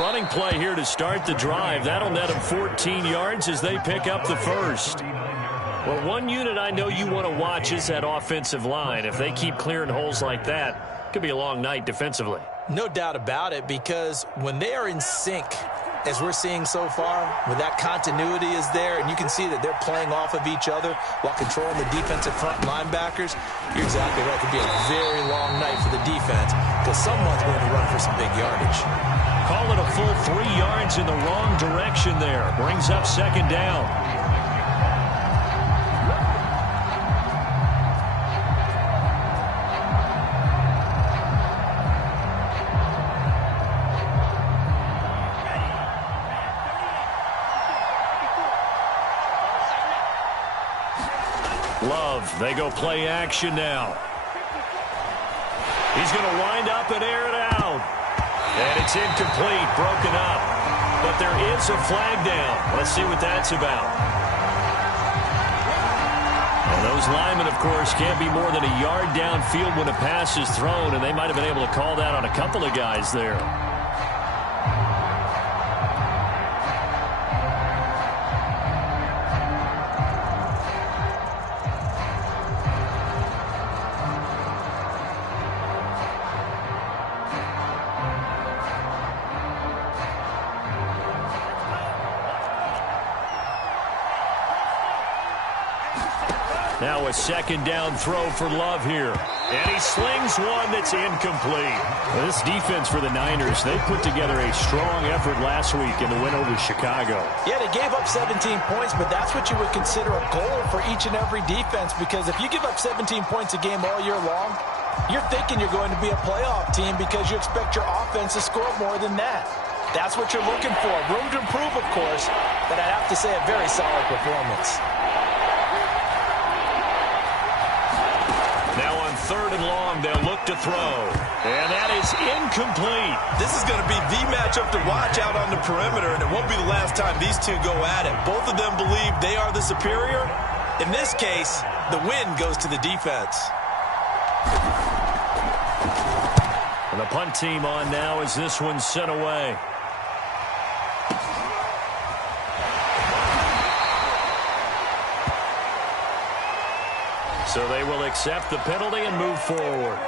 running play here to start the drive. That'll net them 14 yards as they pick up the first. Well, one unit I know you want to watch is that offensive line. If they keep clearing holes like that, it could be a long night defensively. No doubt about it, because when they are in sync, as we're seeing so far, when that continuity is there and you can see that they're playing off of each other while controlling the defensive front linebackers, you're exactly right. It could be a very long night for the defense because someone's going to run for some big yardage. Call it a full 3 yards in the wrong direction there. Brings up second down. Love, they go play action now. He's going to wind up and air it out. And it's incomplete, broken up. But there is a flag down. Let's see what that's about. And those linemen, of course, can't be more than a yard downfield when a pass is thrown, and they might have been able to call that on a couple of guys there. Now a second down throw for Love here. And he slings one that's incomplete. Well, this defense for the Niners, they put together a strong effort last week in the win over Chicago. Yeah, they gave up 17 points, but that's what you would consider a goal for each and every defense, because if you give up 17 points a game all year long, you're thinking you're going to be a playoff team because you expect your offense to score more than that. That's what you're looking for. Room to improve, of course, but I'd have to say a very solid performance. Now on 3rd and long, they'll look to throw. And that is incomplete. This is going to be the matchup to watch out on the perimeter, and it won't be the last time these two go at it. Both of them believe they are the superior. In this case, the win goes to the defense. And the punt team on now as this one's sent away. So they will accept the penalty and move forward.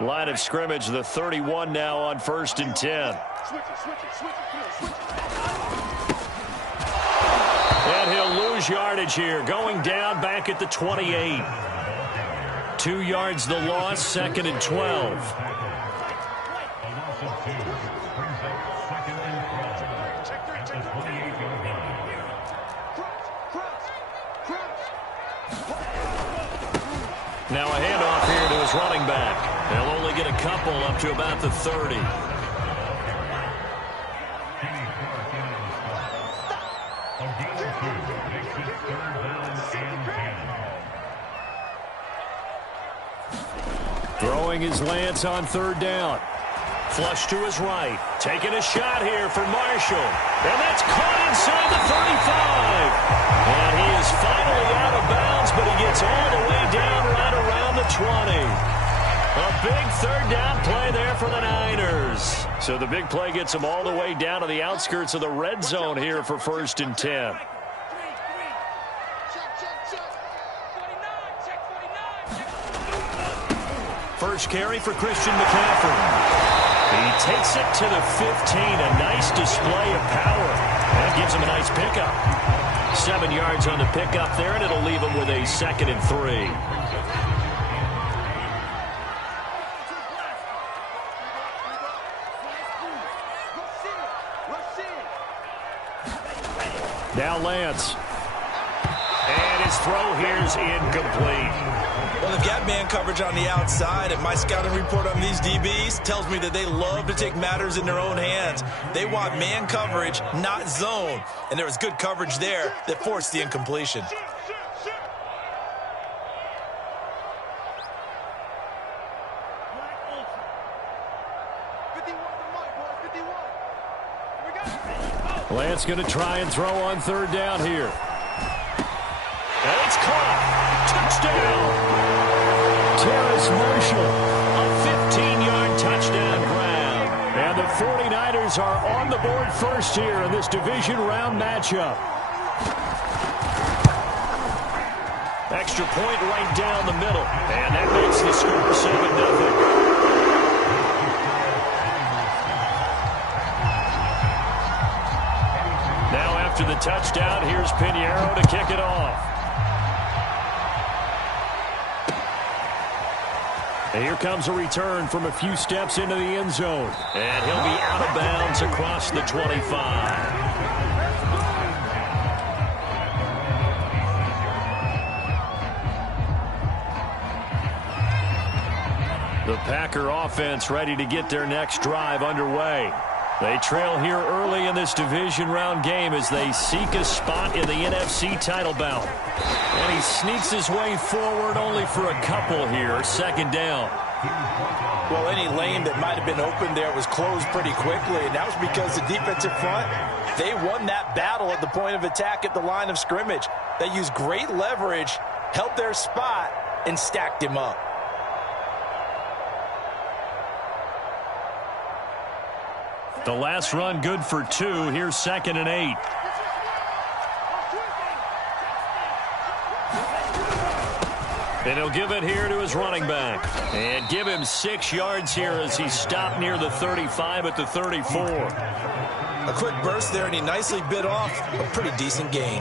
Line of scrimmage, the 31 now on 1st and 10. And he'll lose yardage here, going down back at the 28. 2 yards the loss, 2nd and 12. Now a handoff here to his running back. They'll only get a couple up to about the 30. Throwing his Lance on 3rd down. Flush to his right. Taking a shot here for Marshall. And that's caught inside the 35. And he is finally out of bounds, but he gets all the way down right around the 20. A big 3rd down play there for the Niners. So the big play gets them all the way down to the outskirts of the red zone here for 1st and 10. First carry for Christian McCaffrey. He takes it to the 15. A nice display of power. That gives him a nice pickup. 7 yards on the pickup there, and it'll leave him with a 2nd and 3. Now Lance. And his his throw here's incomplete. Well, they've got man coverage on the outside, and my scouting report on these DBs tells me that they love to take matters in their own hands. They want man coverage, not zone. And there was good coverage there that forced the incompletion. Lance going to try and throw on third down here. And it's caught. Touchdown. Terrace Marshall, a 15-yard touchdown grab. And the 49ers are on the board first here in this division round matchup. Extra point right down the middle. And that makes the score 7-0. Now after the touchdown, here's Pinheiro to kick it off. And here comes a return from a few steps into the end zone. And he'll be out of bounds across the 25. The Packer offense ready to get their next drive underway. They trail here early in this division round game as they seek a spot in the NFC title bout. And he sneaks his way forward only for a couple here. Second down. Well, any lane that might have been open there was closed pretty quickly, and that was because the defensive front, they won that battle at the point of attack at the line of scrimmage. They used great leverage, held their spot, and stacked him up. The last run good for 2. Here's 2nd and 8. And he'll give it here to his running back. And give him 6 yards here as he stopped near the 35 at the 34. A quick burst there, and he nicely bit off a pretty decent gain.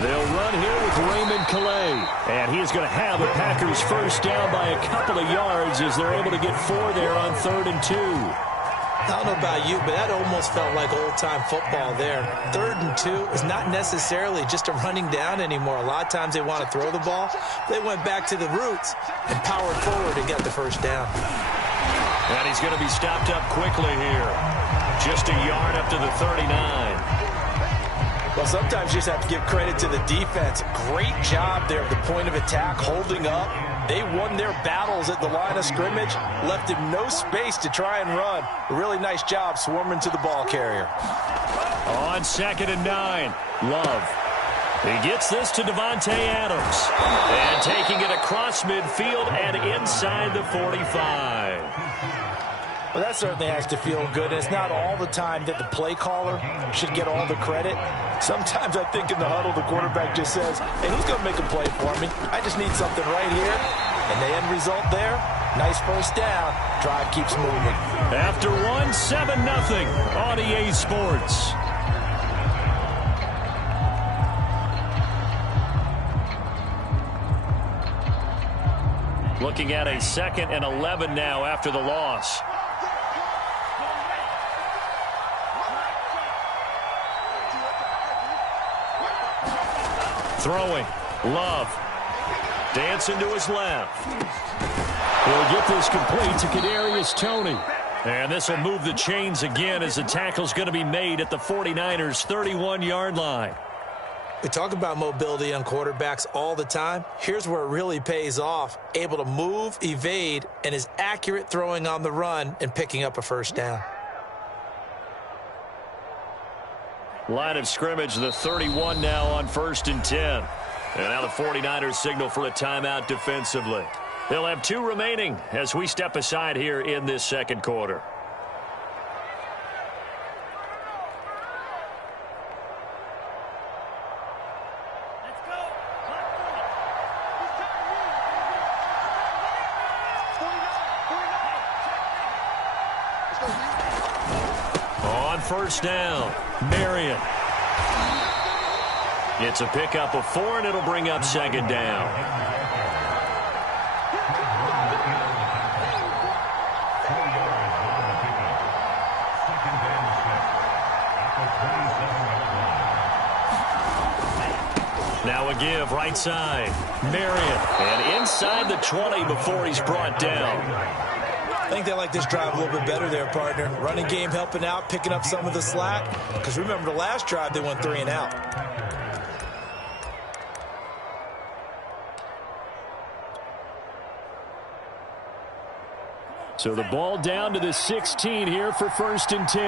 They'll run here with Raymond Calais. And he is going to have the Packers first down by a couple of yards as they're able to get 4 there on 3rd and 2. I don't know about you, but that almost felt like old-time football there. 3rd and 2 is not necessarily just a running down anymore. A lot of times they want to throw the ball. They went back to the roots and powered forward and got the first down. And he's going to be stopped up quickly here. Just a yard up to the 39. Well, sometimes you just have to give credit to the defense. Great job there at the point of attack, holding up. They won their battles at the line of scrimmage, left him no space to try and run. A really nice job swarming to the ball carrier. On 2nd and 9, Love. He gets this to Devontae Adams. And taking it across midfield and inside the 45. Well, that certainly has to feel good. It's not all the time that the play caller should get all the credit. Sometimes I think in the huddle, the quarterback just says, hey, who's going to make a play for me? I just need something right here. And the end result there, nice first down. Drive keeps moving. After 1, 7-0 on EA Sports. Looking at a 2nd and 11 now after the loss. Throwing. Love. Dancing to his left. He'll get this complete to Kadarius Toney. And this will move the chains again as the tackle's going to be made at the 49ers' 31-yard line. We talk about mobility on quarterbacks all the time. Here's where it really pays off. Able to move, evade, and is accurate throwing on the run and picking up a first down. Line of scrimmage, the 31 now on 1st and 10. And now the 49ers signal for a timeout defensively. They'll have 2 remaining as we step aside here in this 2nd quarter. on first down. Marion. It's a pickup of 4, and it'll bring up second down. Now a give right side. Marion. And inside the 20 before he's brought down. I think they like this drive a little bit better there, partner. Running game helping out, picking up some of the slack. Because remember the last drive, they went 3 and out. So the ball down to the 16 here for 1st and 10.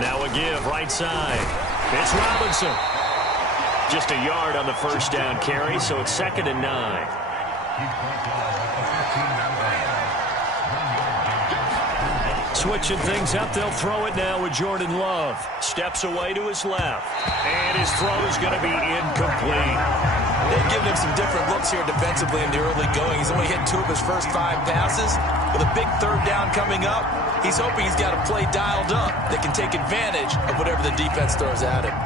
Now a give right side. It's Robinson. Just a yard on the first down carry, so it's 2nd and 9. Switching things up, they'll throw it now with Jordan Love. Steps away to his left. And his throw is going to be incomplete. They've given him some different looks here defensively in the early going. He's only hit 2 of his first 5 passes. With a big 3rd down coming up, he's hoping he's got a play dialed up that can take advantage of whatever the defense throws at him.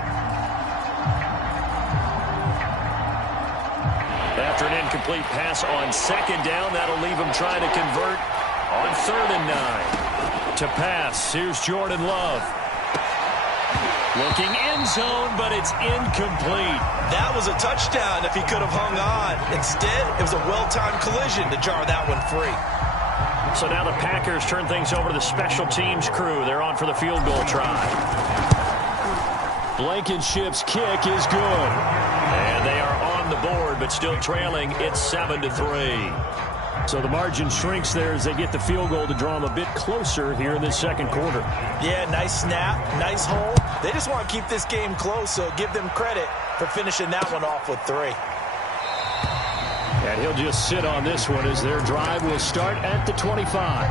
After an incomplete pass on 2nd down, that'll leave him trying to convert on 3rd and 9. To pass, here's Jordan Love. Looking end zone, but it's incomplete. That was a touchdown if he could have hung on. Instead, it was a well-timed collision to jar that one free. So now the Packers turn things over to the special teams crew. They're on for the field goal try. Blankenship's kick is good. And they are on the board, but still trailing. It's 7-3. So the margin shrinks there as they get the field goal to draw them a bit closer here in this 2nd quarter. Yeah, nice snap, nice hold. They just want to keep this game close, so give them credit for finishing that one off with 3. And he'll just sit on this one as their drive will start at the 25.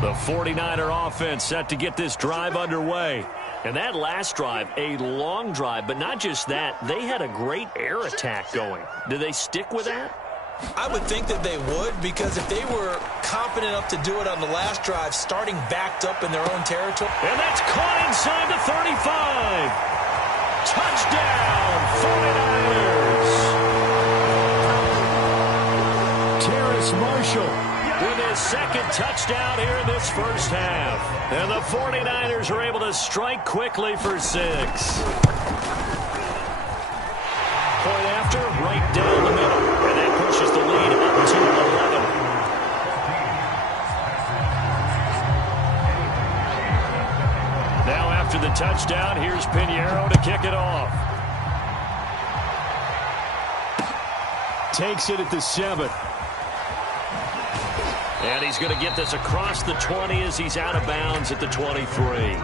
The 49er offense set to get this drive underway. And that last drive, a long drive, but not just that, they had a great air attack going. Do they stick with that? I would think that they would, because if they were confident enough to do it on the last drive, starting backed up in their own territory. And that's caught inside the 35. Touchdown, 49ers. Terrace Marshall with his 2nd touchdown here in this first half. And the 49ers are able to strike quickly for 6. Point after, right down the middle. And that pushes the lead up to 11. Now after the touchdown, here's Pinheiro to kick it off. Takes it at the 7. And he's going to get this across the 20 as he's out of bounds at the 23.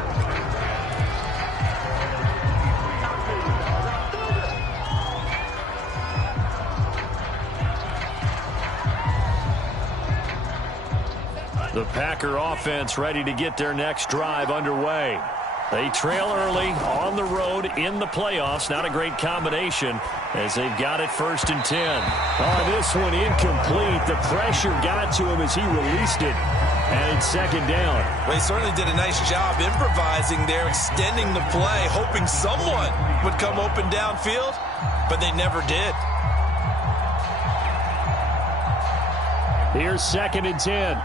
The Packer offense ready to get their next drive underway. They trail early on the road in the playoffs. Not a great combination as they've got it 1st and 10. Oh, this one incomplete. The pressure got to him as he released it. And it's 2nd down. Well, he certainly did a nice job improvising there, extending the play, hoping someone would come open downfield, but they never did. Here's 2nd and 10.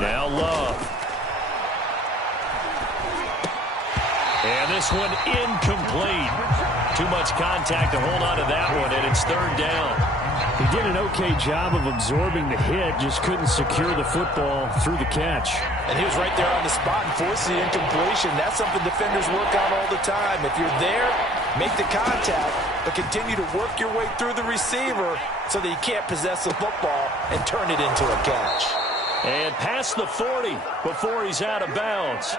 Now Love. And this one incomplete. Too much contact to hold on to that one, and it's 3rd down. He did an okay job of absorbing the hit, just couldn't secure the football through the catch. And he was right there on the spot and forced the incompletion. That's something defenders work on all the time. If you're there, make the contact, but continue to work your way through the receiver so that you can't possess the football and turn it into a catch. And past the 40 before he's out of bounds.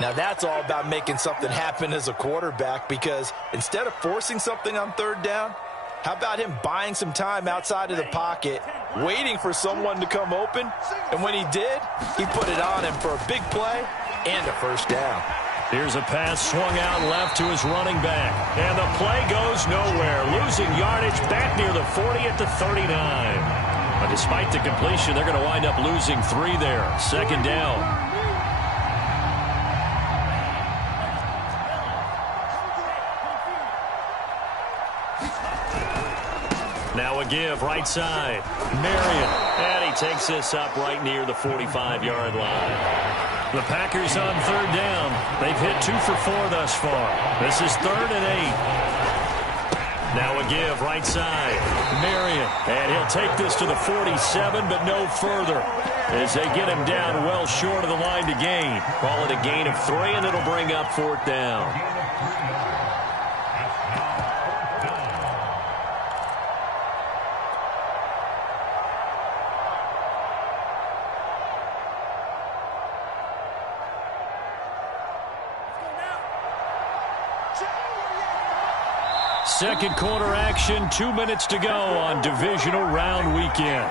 Now that's all about making something happen as a quarterback, because instead of forcing something on third down, how about him buying some time outside of the pocket, waiting for someone to come open, and when he did, he put it on him for a big play and a first down. Here's a pass swung out left to his running back, and the play goes nowhere, losing yardage back near the 40 at the 39. But despite the completion, they're going to wind up losing 3 there. Second down. Now a give, right side. Marion, and he takes this up right near the 45-yard line. The Packers on third down. They've hit 2 for 4 thus far. This is 3rd and 8. Now a give, right side. Marion, and he'll take this to the 47, but no further, as they get him down well short of the line to gain. Call it a gain of 3, and it'll bring up 4th down. Second quarter action, 2 minutes to go on divisional round weekend.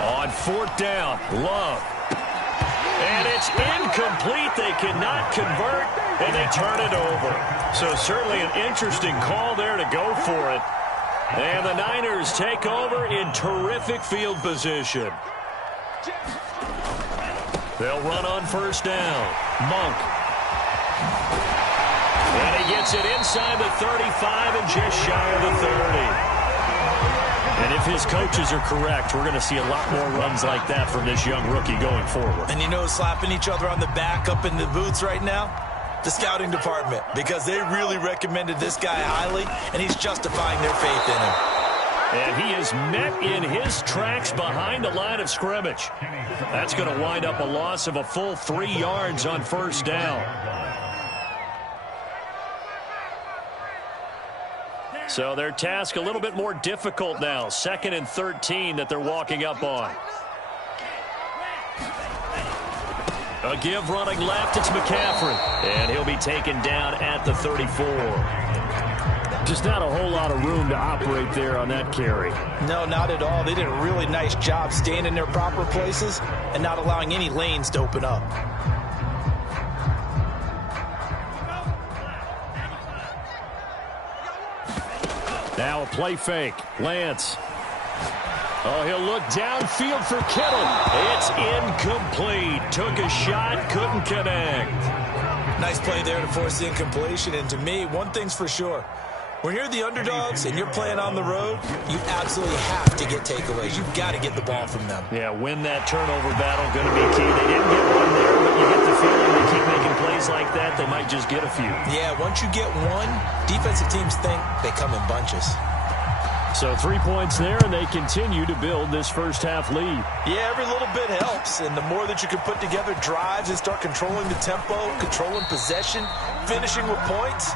On 4th down, Love. And it's incomplete. They cannot convert, and they turn it over. So certainly an interesting call there to go for it. And the Niners take over in terrific field position. They'll run on 1st down. Monk. And he gets it inside the 35 and just shy of the 30. And if his coaches are correct, we're going to see a lot more runs like that from this young rookie going forward. And you know, slapping each other on the back up in the boots right now? The scouting department, because they really recommended this guy highly, and he's justifying their faith in him. And he is met in his tracks behind the line of scrimmage. That's going to wind up a loss of a full 3 yards on 1st down. So their task a little bit more difficult now. 2nd and 13 that they're walking up on. A give running left, it's McCaffrey. And he'll be taken down at the 34. Just not a whole lot of room to operate there on that carry. No, not at all. They did a really nice job staying in their proper places and not allowing any lanes to open up. Now a play fake. Lance. Oh, he'll look downfield for Kittle. It's incomplete. Took a shot, couldn't connect. Nice play there to force the incompletion. And to me, one thing's for sure. When you're the underdogs and you're playing on the road, you absolutely have to get takeaways. You've got to get the ball from them. Yeah, win that turnover battle, going to be key. They didn't get one there, but you get the feeling they keep making plays like that, they might just get a few. Yeah, once you get one, defensive teams think they come in bunches. So 3 points there, and they continue to build this first half lead. Yeah, every little bit helps, and the more that you can put together drives and start controlling the tempo, controlling possession, finishing with points,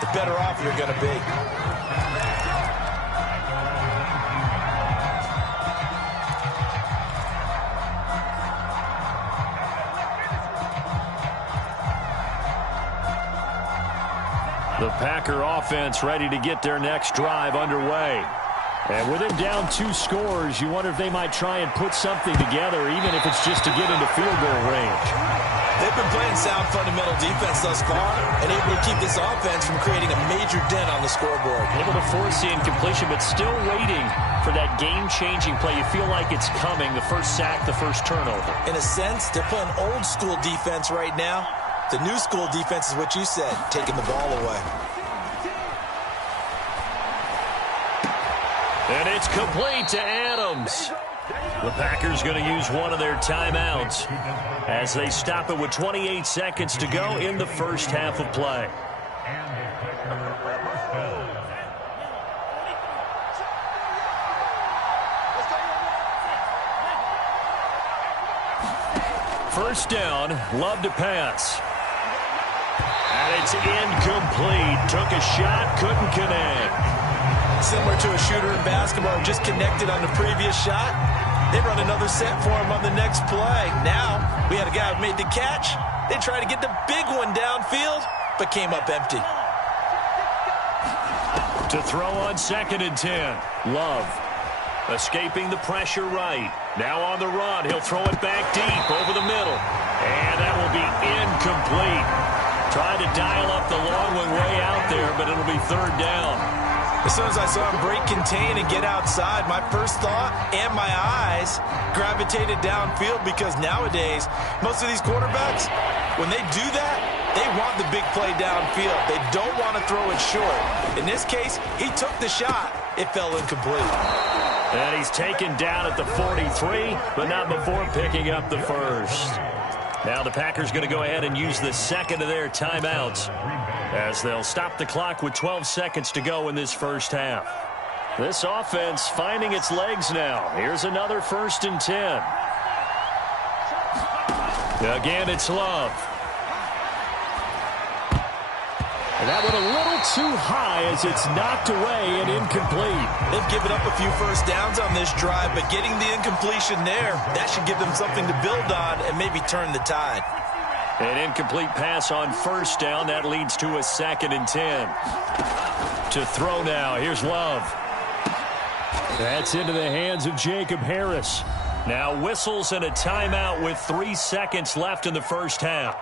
the better off you're going to be. The Packer offense ready to get their next drive underway. And with them down 2 scores, you wonder if they might try and put something together, even if it's just to get into field goal range. They've been playing sound fundamental defense thus far and able to keep this offense from creating a major dent on the scoreboard. Able to force the incompletion, but still waiting for that game-changing play. You feel like it's coming, the first sack, the first turnover. In a sense, they're playing old-school defense right now. The new-school defense is what you said, taking the ball away. And it's complete to Adams. The Packers going to use one of their timeouts as they stop it with 28 seconds to go in the first half of play. first down. Love to pass. And it's incomplete. Took a shot, couldn't connect. Similar to a shooter in basketball, just connected on the previous shot. They run another set for him on the next play. Now, we had a guy who made the catch. They tried to get the big one downfield, but came up empty. To throw on 2nd and 10. Love. Escaping the pressure right. Now on the run. He'll throw it back deep over the middle. And that will be incomplete. Tried to dial up the long one way out there, but it'll be 3rd down. As soon as I saw him break contain and get outside, my first thought and my eyes gravitated downfield, because nowadays, most of these quarterbacks, when they do that, they want the big play downfield. They don't want to throw it short. In this case, he took the shot. It fell incomplete. And he's taken down at the 43, but not before picking up the first. Now the Packers going to go ahead and use the second of their timeouts, as they'll stop the clock with 12 seconds to go in this first half. This offense finding its legs now. Here's another 1st and 10. Again, it's Love. And that one a little too high as it's knocked away and incomplete. They've given up a few first downs on this drive, but getting the incompletion there, that should give them something to build on and maybe turn the tide. An incomplete pass on 1st down. That leads to a 2nd and 10. To throw now. Here's Love. That's into the hands of Jacob Harris. Now whistles and a timeout with 3 seconds left in the first half.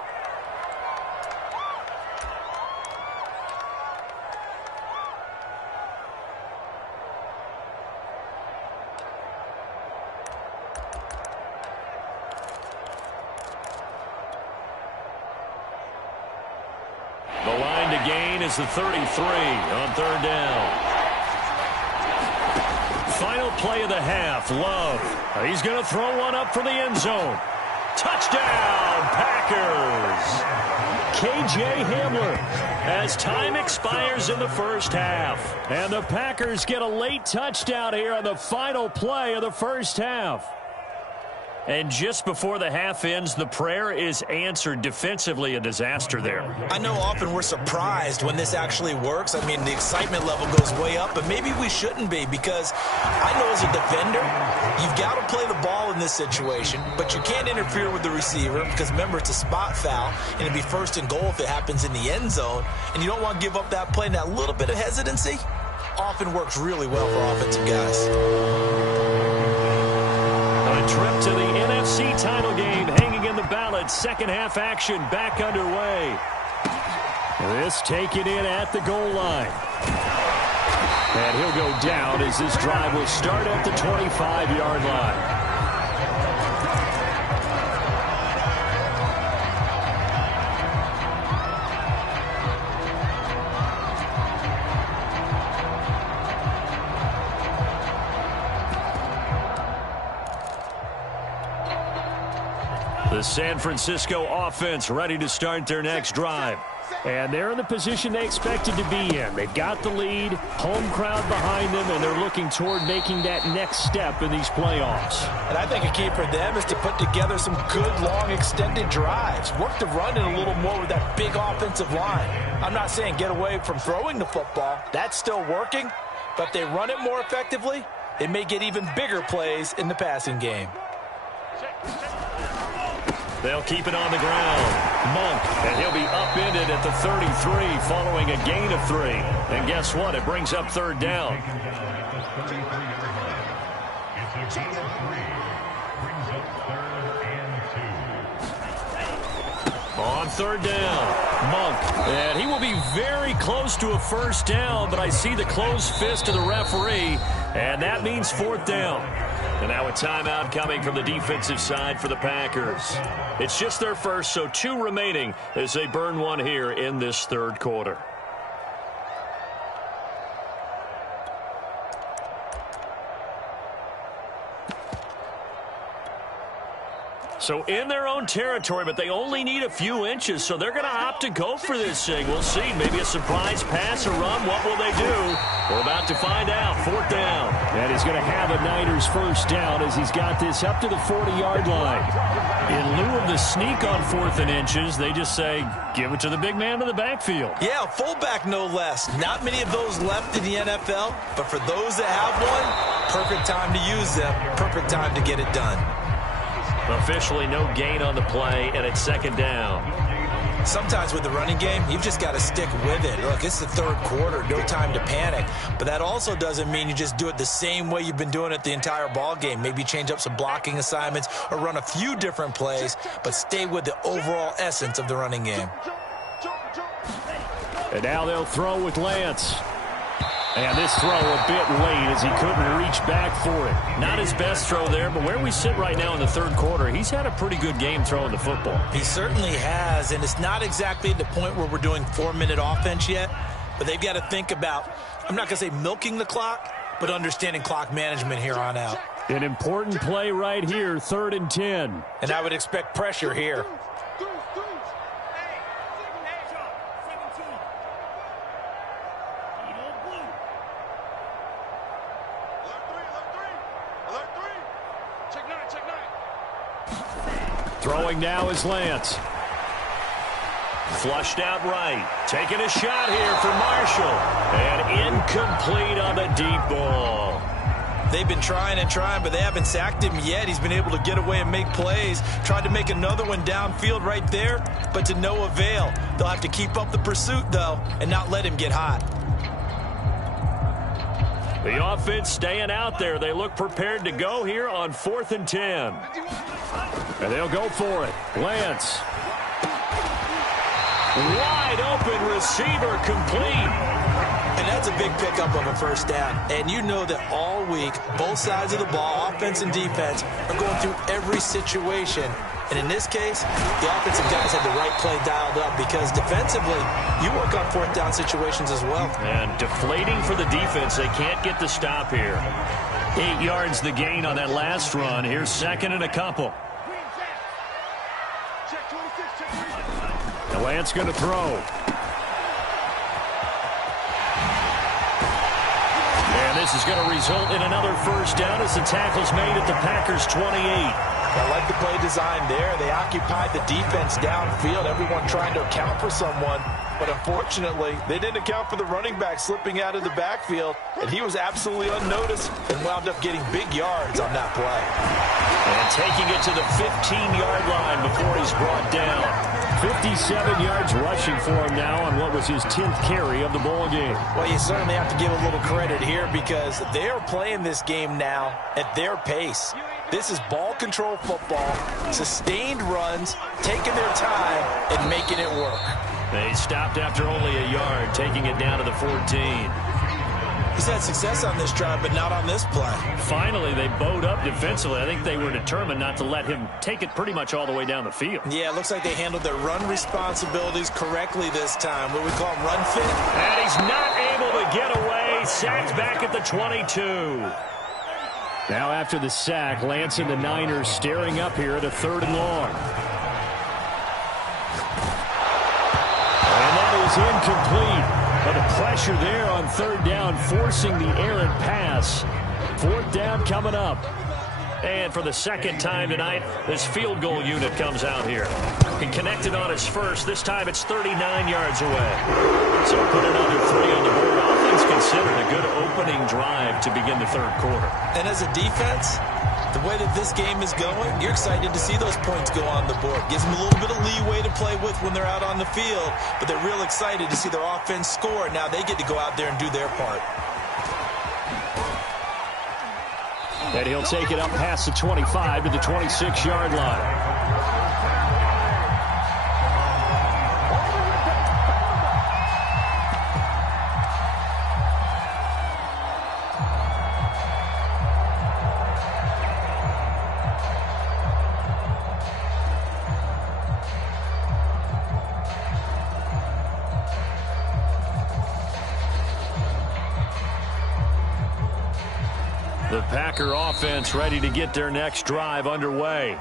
The line to gain is the 33 on 3rd down. Final play of the half, Love. He's going to throw one up for the end zone. Touchdown, Packers! KJ Hamler, as time expires in the first half. And the Packers get a late touchdown here on the final play of the first half. And just before the half ends, the prayer is answered. Defensively, a disaster there. I know often we're surprised when this actually works. I mean, the excitement level goes way up, but maybe we shouldn't be, because I know as a defender, you've got to play the ball in this situation, but you can't interfere with the receiver because, remember, it's a spot foul, and it'd be 1st and goal if it happens in the end zone, and you don't want to give up that play. And that little bit of hesitancy often works really well for offensive guys. A trip to the NFC title game hanging in the balance. Second half action back underway. This taken in at the goal line. And he'll go down as this drive will start at the 25-yard line. The San Francisco offense ready to start their next drive. And they're in the position they expected to be in. They've got the lead, home crowd behind them, and they're looking toward making that next step in these playoffs. And I think a key for them is to put together some good, long, extended drives. Work the run in a little more with that big offensive line. I'm not saying get away from throwing the football. That's still working. But if they run it more effectively, they may get even bigger plays in the passing game. They'll keep it on the ground. Monk, and he'll be upended at the 33 following a gain of 3. And guess what? It brings up 3rd down. On 3rd down, Monk. And he will be very close to a 1st down, but I see the closed fist of the referee, and that means 4th down. And now a timeout coming from the defensive side for the Packers. It's just their first, so 2 remaining as they burn one here in this 3rd quarter. So in their own territory, but they only need a few inches, so they're going to opt to go for this thing. We'll see. Maybe a surprise pass or run. What will they do? We're about to find out. 4th down. And he's going to have a Niners first down as he's got this up to the 40-yard line. In lieu of the sneak on 4th and inches, they just say, give it to the big man in the backfield. Yeah, fullback no less. Not many of those left in the NFL, but for those that have one, perfect time to use them. Perfect time to get it done. Officially no gain on the play, and it's 2nd down. Sometimes with the running game, you've just got to stick with it. Look, it's the 3rd quarter, no time to panic. But that also doesn't mean you just do it the same way you've been doing it the entire ball game. Maybe change up some blocking assignments or run a few different plays, but stay with the overall essence of the running game. And now they'll throw with Lance. And this throw a bit late as he couldn't reach back for it. Not his best throw there, but where we sit right now in the 3rd quarter, he's had a pretty good game throwing the football. He certainly has, and it's not exactly the point where we're doing 4-minute offense yet, but they've got to think about, I'm not going to say milking the clock, but understanding clock management here on out. An important play right here, 3rd and 10. And I would expect pressure here. Throwing now is Lance. Flushed out right. Taking a shot here for Marshall. And incomplete on the deep ball. They've been trying and trying, but they haven't sacked him yet. He's been able to get away and make plays. Tried to make another one downfield right there, but to no avail. They'll have to keep up the pursuit, though, and not let him get hot. The offense staying out there. They look prepared to go here on 4th and 10. And they'll go for it. Lance. Wide open receiver complete. And that's a big pickup of a first down. And you know that all week, both sides of the ball, offense and defense, are going through every situation. And in this case, the offensive guys had the right play dialed up because defensively, you work on 4th down situations as well. And deflating for the defense. They can't get the stop here. 8 yards the gain on that last run. Here's 2nd and a couple. The Lance going to throw. And this is going to result in another first down as the tackle's made at the Packers' 28. I like the play design there. They occupied the defense downfield, everyone trying to account for someone. But unfortunately, they didn't account for the running back slipping out of the backfield, and he was absolutely unnoticed and wound up getting big yards on that play. And taking it to the 15-yard line before he's brought down. 57 yards rushing for him now on what was his 10th carry of the ball game. Well, you certainly have to give a little credit here because they are playing this game now at their pace. This is ball control football, sustained runs, taking their time and making it work. They stopped after only a yard, taking it down to the 14. He's had success on this drive, but not on this play. Finally, they bowed up defensively. I think they were determined not to let him take it pretty much all the way down the field. Yeah, it looks like they handled their run responsibilities correctly this time. What we call run fit. And he's not able to get away. Sacked back at the 22. Now after the sack, Lance and the Niners staring up here at a 3rd and long. And that is incomplete. But the pressure there on 3rd down, forcing the errant pass. 4th down coming up. And for the 2nd time tonight, this field goal unit comes out here. He connected on his first. This time it's 39 yards away. So put another 3 on the board. Offense considered a good opening drive to begin the 3rd quarter. And as a defense, the way that this game is going, you're excited to see those points go on the board. Gives them a little bit of leeway to play with when they're out on the field, but they're real excited to see their offense score. Now they get to go out there and do their part. And he'll take it up past the 25 to the 26-yard line. The Packer offense ready to get their next drive underway.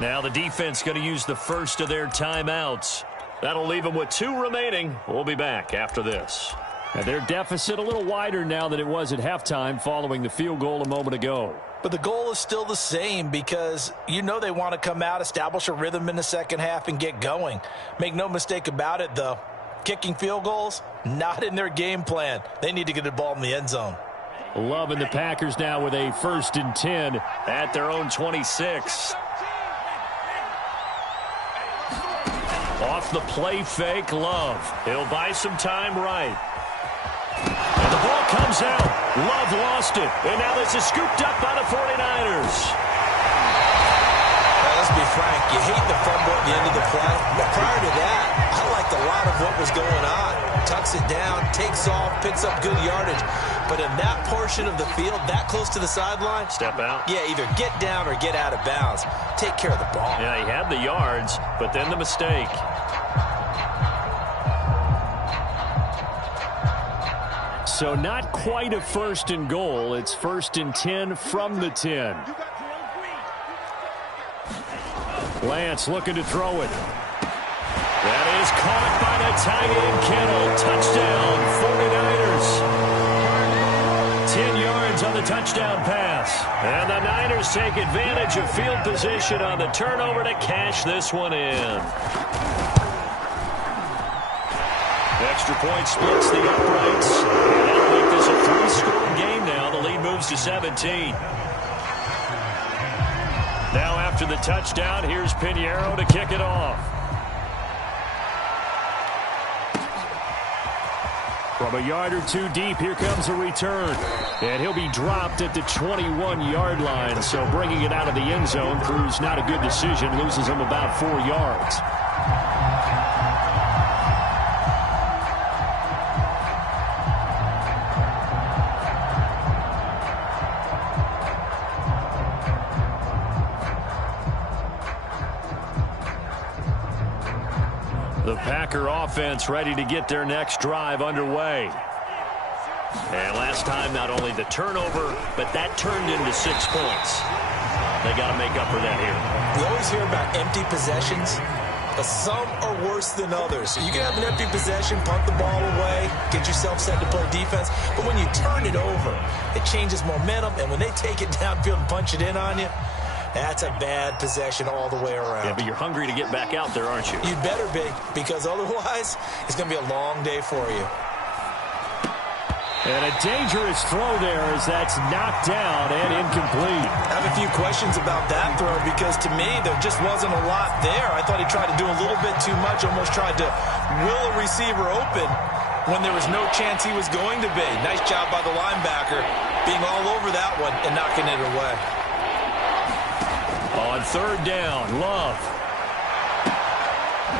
Now the defense going to use the first of their timeouts. That'll leave them with 2 remaining. We'll be back after this. And their deficit a little wider now than it was at halftime following the field goal a moment ago. But the goal is still the same because you know they want to come out, establish a rhythm in the second half, and get going. Make no mistake about it, though. Kicking field goals, not in their game plan. They need to get the ball in the end zone. Loving the Packers now with a 1st and 10 at their own 26. Off the play fake, Love. He'll buy some time right. And the ball comes out. Love lost it. And now this is scooped up by the 49ers. Well, let's be frank. You hate the fumble at the end of the play. But prior to that, I liked a lot of what was going on. Tucks it down, takes off, picks up good yardage. But in that portion of the field, that close to the sideline, step out. Yeah, either get down or get out of bounds. Take care of the ball. Yeah, he had the yards, but then the mistake. So not quite a 1st and goal. It's 1st and 10 from the 10. Lance looking to throw it. That is caught by the tight end, Kittle. Touchdown, 49ers. 10 yards on the touchdown pass. And the Niners take advantage of field position on the turnover to cash this one in. Extra point splits the uprights. And that'll make this a 3-score game now. The lead moves to 17. Now after the touchdown, here's Pinheiro to kick it off. From a yard or 2 deep, here comes a return. And he'll be dropped at the 21-yard line. So bringing it out of the end zone proves not a good decision. Loses him about 4 yards. The Packer offense ready to get their next drive underway. And last time, not only the turnover, but that turned into 6 points. They got to make up for that here. We always hear about empty possessions, but some are worse than others. You can have an empty possession, punt the ball away, get yourself set to play defense, but when you turn it over, it changes momentum, and when they take it downfield and punch it in on you, that's a bad possession all the way around. Yeah, but you're hungry to get back out there, aren't you? You'd better be, because otherwise, it's going to be a long day for you. And a dangerous throw there as that's knocked down and incomplete. I have a few questions about that throw because to me there just wasn't a lot there. I thought he tried to do a little bit too much, almost tried to will a receiver open when there was no chance he was going to be. Nice job by the linebacker being all over that one and knocking it away. On 3rd down, Love.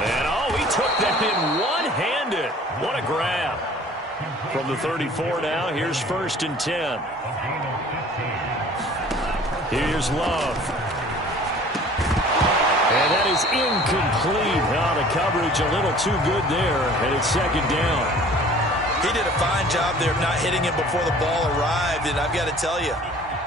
And he took that in one-handed. What a grab. From the 34 now, here's 1st and 10. Here's Love. And that is incomplete. The coverage a little too good there, and it's 2nd down. He did a fine job there of not hitting him before the ball arrived, and I've got to tell you,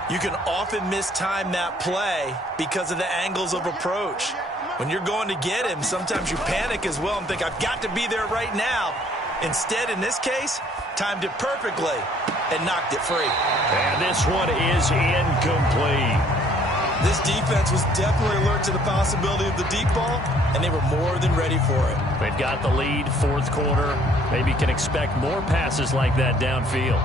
you can often mistime that play because of the angles of approach. When you're going to get him, sometimes you panic as well and think, I've got to be there right now. Instead, in this case, timed it perfectly and knocked it free. And this one is incomplete. This defense was definitely alert to the possibility of the deep ball, and they were more than ready for it. They've got the lead, 4th quarter. Maybe can expect more passes like that downfield.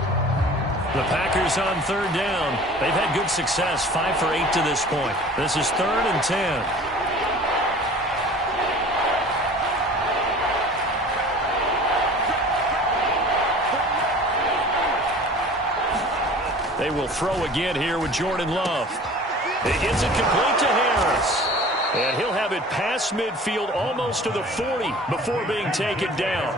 The Packers on 3rd down. They've had good success, 5 for 8 to this point. This is 3rd and 10. They will throw again here with Jordan Love. He gets it complete to Harris. And he'll have it past midfield almost to the 40 before being taken down.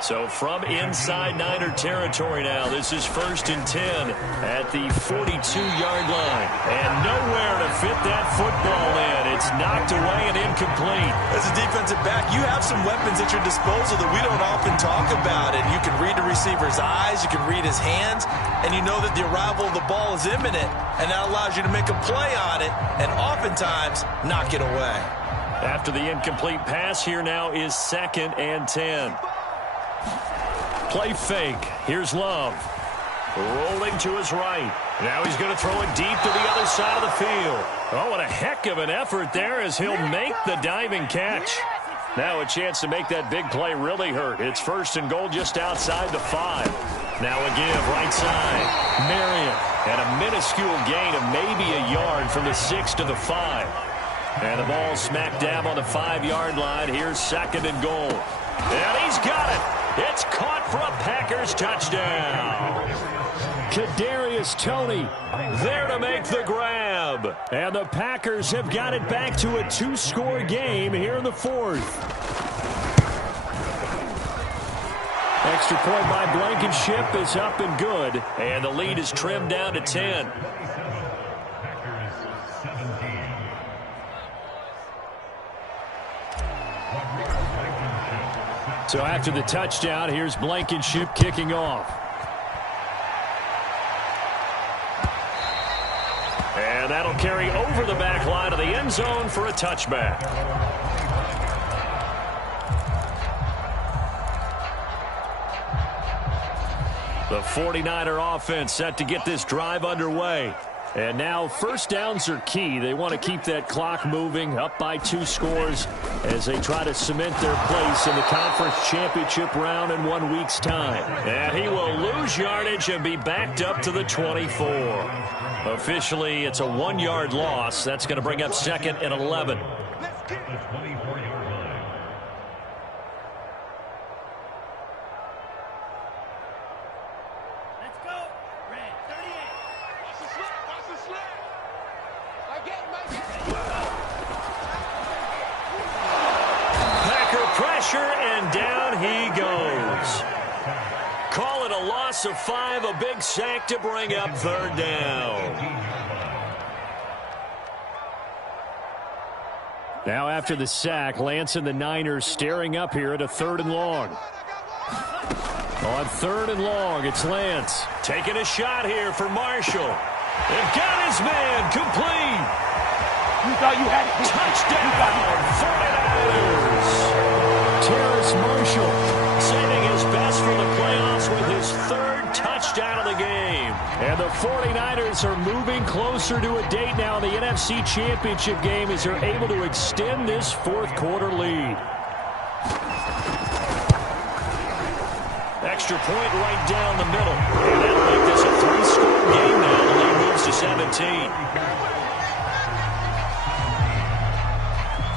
So from inside Niner territory now, this is 1st and 10 at the 42-yard line. And nowhere to fit that football in. It's knocked away and incomplete. As a defensive back, you have some weapons at your disposal that we don't often talk about. And you can read the receiver's eyes, you can read his hands, and you know that the arrival of the ball is imminent. And that allows you to make a play on it and oftentimes knock it away. After the incomplete pass, here now is 2nd and 10. Play fake. Here's Love. Rolling to his right. Now he's going to throw it deep to the other side of the field. Oh, what a heck of an effort there as he'll make the diving catch. Now a chance to make that big play really hurt. It's 1st and goal just outside the 5. Now a give right side. Marion. And a minuscule gain of maybe a yard from the 6 to the 5. And the ball smack dab on the 5-yard line. Here's 2nd and goal. And he's got it. It's caught for a Packers touchdown. Kadarius Toney There to make the grab. And the Packers have got it back to a 2-score game here in the 4th. Extra point by Blankenship is up and good. And the lead is trimmed down to 10. So after the touchdown, here's Blankenship kicking off. And that'll carry over the back line of the end zone for a touchback. The 49er offense set to get this drive underway. And now 1st downs are key. They want to keep that clock moving, up by 2 scores as they try to cement their place in the conference championship round in 1 week's time. And he will lose yardage and be backed up to the 24. Officially, it's a 1-yard loss. That's going to bring up 2nd and 11. And down he goes. Call it a loss of 5, a big sack to bring up 3rd down. Now after the sack, Lance and the Niners staring up here at a 3rd and long. On 3rd and long, it's Lance. Taking a shot here for Marshall. They've got his man complete. You thought you had it. Touchdown, 49ers. Terrace Marshall saving his best for the playoffs with his 3rd touchdown of the game. And the 49ers are moving closer to a date now in the NFC Championship game as they're able to extend this 4th quarter lead. Extra point right down the middle. And that'll make this a 3-score game now. The lead moves to 17.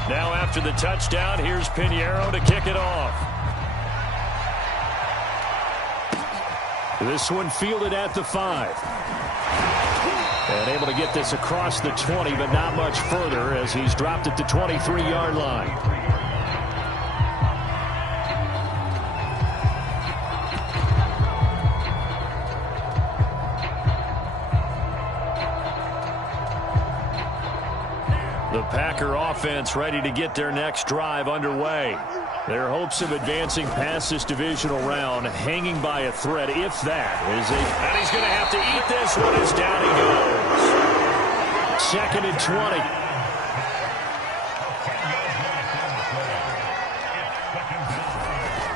Now after the touchdown, here's Pinheiro to kick it off. This one fielded at the 5. And able to get this across the 20, but not much further as he's dropped at the 23-yard line. The Packer offense ready to get their next drive underway. Their hopes of advancing past this divisional round hanging by a thread, if that is a... And he's going to have to eat this one as down he goes. 2nd and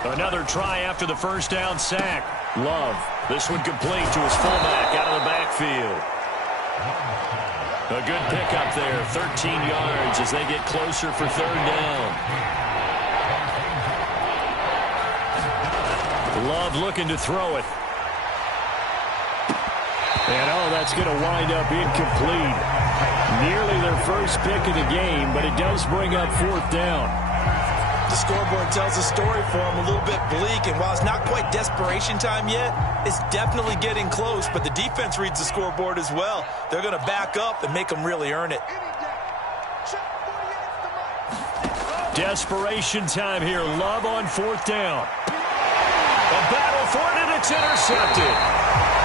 20. Another try after the 1st down sack. Love. This one complete to his fullback out of the backfield. A good pickup there, 13 yards as they get closer for 3rd down. Love looking to throw it. And, oh, that's going to wind up incomplete. Nearly their first pick of the game, but it does bring up 4th down. The scoreboard tells a story for him, a little bit bleak, and while it's not quite desperation time yet, it's definitely getting close, but the defense reads the scoreboard as well. They're going to back up and make them really earn it. Desperation time here. Love on 4th down. A battle for it, and it's intercepted.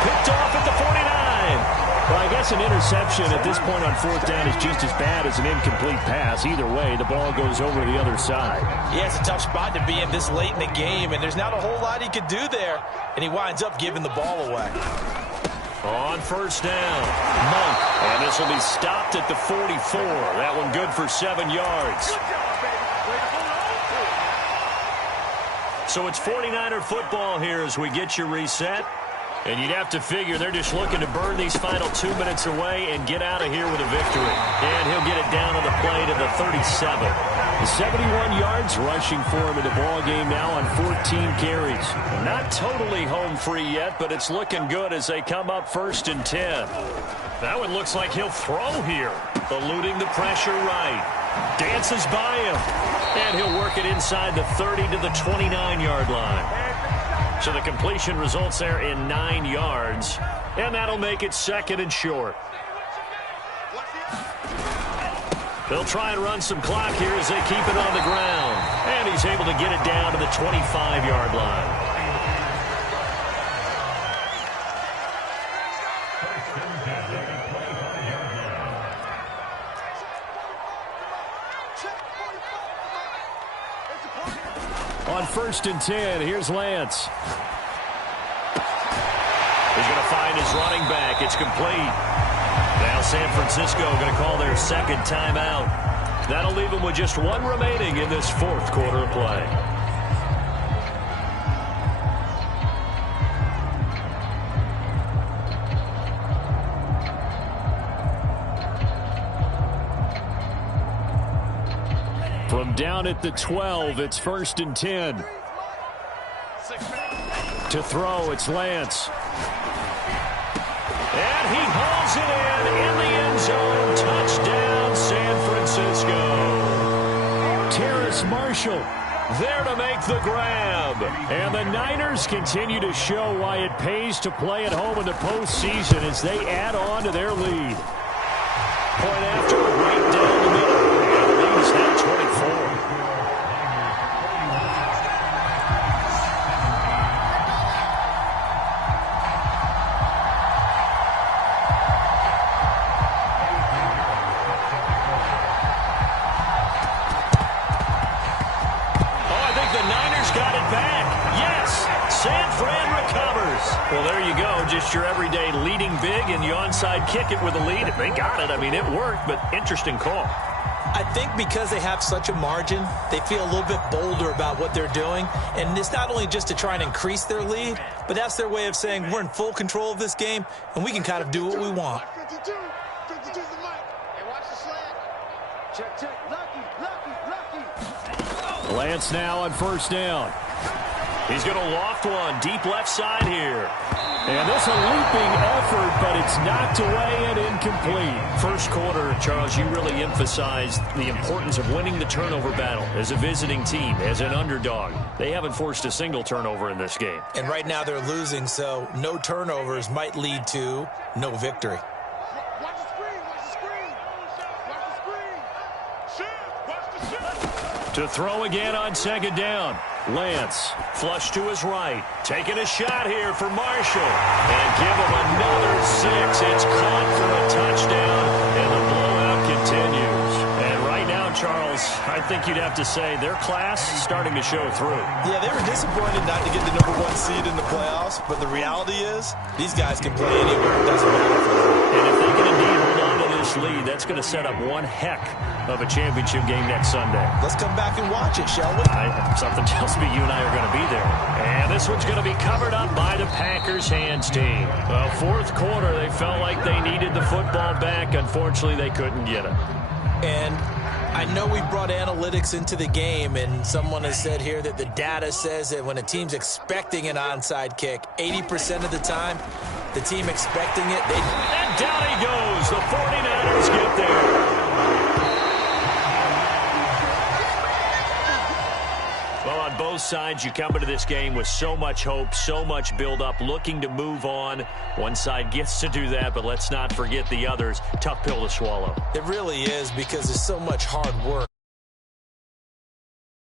Picked off at the 49. Well, I guess an interception at this point on fourth down is just as bad as an incomplete pass. Either way, the ball goes over the other side. Yeah, it's a tough spot to be in this late in the game, and there's not a whole lot he could do there, and he winds up giving the ball away. On first down, Monk. And this will be stopped at the 44. That one good for 7 yards. So it's 49er football here as we get you reset. And you'd have to figure they're just looking to burn these final 2 minutes away and get out of here with a victory. And he'll get it down on the play to the 37. The 71 yards rushing for him in the ball game now on 14 carries. Not totally home free yet, but it's looking good as they come up 1st and 10. That one looks like he'll throw here. Eluding the pressure right. Dances by him. And he'll work it inside the 30 to the 29-yard line. So the completion results there in 9 yards. And that'll make it 2nd and short. They'll try and run some clock here as they keep it on the ground. And he's able to get it down to the 25-yard line. On 1st and 10, here's Lance. He's going to find his running back. It's complete. Now San Francisco going to call their 2nd timeout. That'll leave them with just 1 remaining in this 4th quarter of play. From down at the 12, it's 1st and 10. To throw, it's Lance. And he hauls it in the end zone. Touchdown, San Francisco. Terrace Marshall there to make the grab. And the Niners continue to show why it pays to play at home in the postseason as they add on to their lead. Point after, right down the middle. And the lead is now 24. Well, there you go. Just your everyday leading big, and you onside kick it with a lead. They got it. I mean, it worked, but interesting call. I think because they have such a margin, they feel a little bit bolder about what they're doing. And it's not only just to try and increase their lead, but that's their way of saying we're in full control of this game, and we can kind of do what we want. 52 to the mic. Hey, watch the slant. Check, check. Lucky. Lance now on 1st down. He's going to loft one deep left side here. And this a leaping effort, but it's knocked away and incomplete. First quarter, Charles, you really emphasized the importance of winning the turnover battle as a visiting team, as an underdog. They haven't forced a single turnover in this game. And right now they're losing, so no turnovers might lead to no victory. Watch the screen. Watch the screen. Watch the screen. Shift. Watch the shift. To throw again on 2nd down. Lance. Flush to his right. Taking a shot here for Marshall. And give him another 6. It's caught for a touchdown, and the blowout continues. And right now, Charles, I think you'd have to say their class starting to show through. Yeah, they were disappointed not to get the #1 seed in the playoffs, but the reality is these guys can play anywhere. It doesn't matter for them. And if they can indeed hold on to this lead, that's going to set up one heck of a championship game next Sunday. Let's come back and watch it, shall we? Something tells me you and I are going to be there. And this one's going to be covered up by the Packers hands team. Well, 4th quarter, they felt like they needed the football back. Unfortunately, they couldn't get it. And I know we brought analytics into the game, and someone has said here that the data says that when a team's expecting an onside kick, 80% of the time, the team expecting it, and down he goes. The 49ers get there. Well, on both sides, you come into this game with so much hope, so much build-up, looking to move on. One side gets to do that, but let's not forget the others. Tough pill to swallow. It really is, because there's so much hard work.